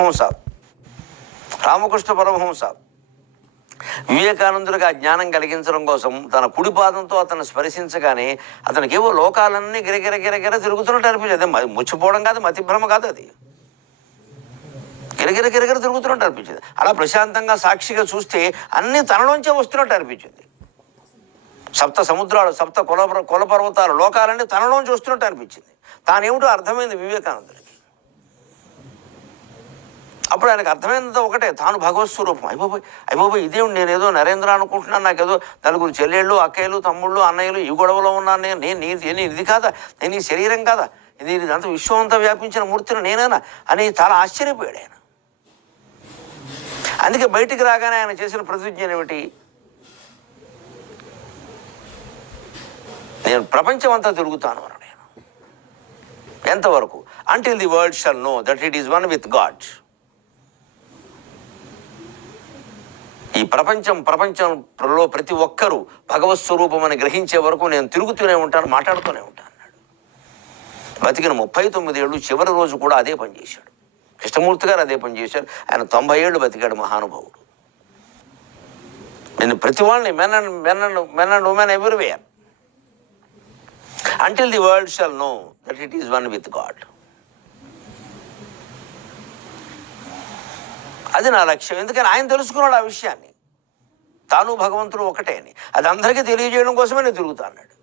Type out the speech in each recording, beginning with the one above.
పరమహంస రామకృష్ణ పరమహంస వివేకానందుడికి ఆ జ్ఞానం కలిగించడం కోసం తన కుడి పాదంతో అతను స్పర్శించగానే అతనికి ఏవో లోకాలన్నీ గిరగిర తిరుగుతున్నట్టు అనిపించింది. అదే ముచ్చిపోవడం కాదు, మతిభ్రమ కాదు, అది గిరగిర తిరుగుతున్నట్టు అనిపించింది. అలా ప్రశాంతంగా సాక్షిగా చూస్తే అన్నీ తనలోంచే వస్తున్నట్టు అనిపించింది. సప్త సముద్రాలు, సప్త కుల పర్వతాలు, లోకాలన్నీ తనలోంచి వస్తున్నట్టు అనిపించింది. తానేమిటో అర్థమైంది వివేకానందుడికి. అప్పుడు ఆయనకు అర్థమైనంత ఒకటే, తాను భగవత్ స్వరూపం. అయిపోయి ఇదేమిటి, నేనేదో నరేంద్ర అనుకుంటున్నాను, నాకేదో నలుగురు చెల్లెళ్ళు, అక్కయ్యలు, తమ్ముళ్ళు, అన్నయ్యలు ఈ గొడవలో ఉన్నాను, నేను ఇది కాదా, నేను ఈ శరీరం కాదా, ఇదంతా విశ్వం అంతా వ్యాపించిన మూర్తిని నేనేనా అని చాలా ఆశ్చర్యపోయాడు ఆయన. అందుకే బయటికి రాగానే ఆయన చేసిన ప్రతిజ్ఞ ఏమిటి, నేను ప్రపంచం అంతా తిరుగుతాను అన్నాడు ఆయన. ఎంతవరకు? Until the world shall know that it is one with God. ఈ ప్రపంచంలో ప్రతి ఒక్కరూ భగవత్ స్వరూపం అని గ్రహించే వరకు నేను తిరుగుతూనే ఉంటాను, మాట్లాడుతూనే ఉంటాను అన్నాడు. బతికిన 39 ఏళ్ళు, చివరి రోజు కూడా అదే పని చేశాడు. కృష్ణమూర్తి గారు అదే పని చేశారు. ఆయన 90 ఏళ్ళు బతికాడు, మహానుభావుడు. నేను ప్రతి వాళ్ళని men and women everywhere until the world shall know that it is one with God. అది నా లక్ష్యం. ఎందుకని ఆయన తెలుసుకున్నాడు ఆ విషయాన్ని, తాను భగవంతుడు ఒకటే అని. అది అందరికీ తెలియజేయడం కోసమే నేను తిరుగుతా అన్నాడు.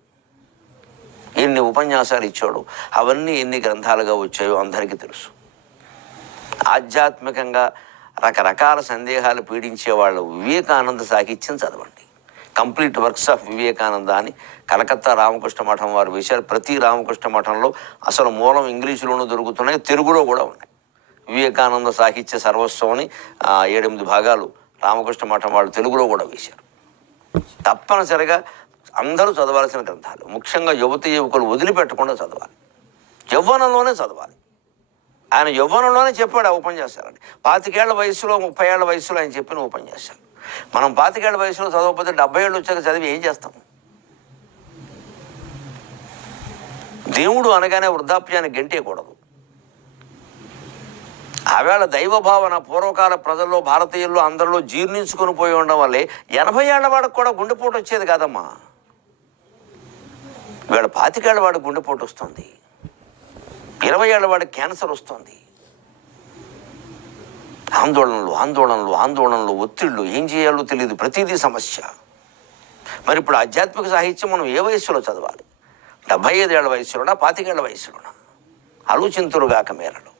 ఎన్ని ఉపన్యాసాలు ఇచ్చాడు, అవన్నీ ఎన్ని గ్రంథాలుగా వచ్చాయో అందరికీ తెలుసు. ఆధ్యాత్మికంగా రకరకాల సందేహాలు పీడించే వాళ్ళు వివేకానంద సాహిత్యం చదవండి. కంప్లీట్ వర్క్స్ ఆఫ్ వివేకానంద అని కలకత్తా రామకృష్ణ మఠం వారు వేశారు. ప్రతి రామకృష్ణ మఠంలో అసలు మూలం ఇంగ్లీషులోనూ దొరుకుతున్నాయి, తెలుగులో కూడా ఉన్నాయి. వివేకానంద సాహిత్య సర్వస్వం అని 7-8 భాగాలు రామకృష్ణ మఠం వాళ్ళు తెలుగులో కూడా వేశారు. తప్పనిసరిగా అందరూ చదవాల్సిన గ్రంథాలు. ముఖ్యంగా యువకులు వదిలిపెట్టకుండా చదవాలి, యవ్వనంలోనే చదవాలి. ఆయన యవ్వనంలోనే చెప్పాడు ఆ ఉపన్యాసాలని. 25 ఏళ్ల వయసులో, 30 ఏళ్ల వయసులో ఆయన చెప్పిన ఉపన్యాసాలు. మనం 25 ఏళ్ల వయసులో చదవకపోతే 70 ఏళ్ళు వచ్చాక చదివి ఏం చేస్తాం? దేవుడు అనగానే వృద్ధాప్యాన్ని గెంటేయకూడదు. ఆవేళ దైవభావన పూర్వకాల ప్రజల్లో, భారతీయుల్లో అందరిలో జీర్ణించుకొని పోయి ఉండడం వల్లే 80 ఏళ్ల వాడికి కూడా గుండెపోటు వచ్చేది కాదమ్మా. ఇవాళ 25 ఏళ్ల వాడికి గుండెపోటు వస్తుంది, 20 ఏళ్ల వాడికి క్యాన్సర్ వస్తుంది. ఆందోళనలు, ఒత్తిళ్ళు, ఏం చేయాలో తెలియదు, ప్రతిదీ సమస్య. మరి ఇప్పుడు ఆధ్యాత్మిక సాహిత్యం మనం ఏ వయస్సులో చదవాలి? 75 ఏళ్ల వయసులోనా, 25 ఏళ్ల వయసులోనా? ఆలోచింతురుగాక మేరలు.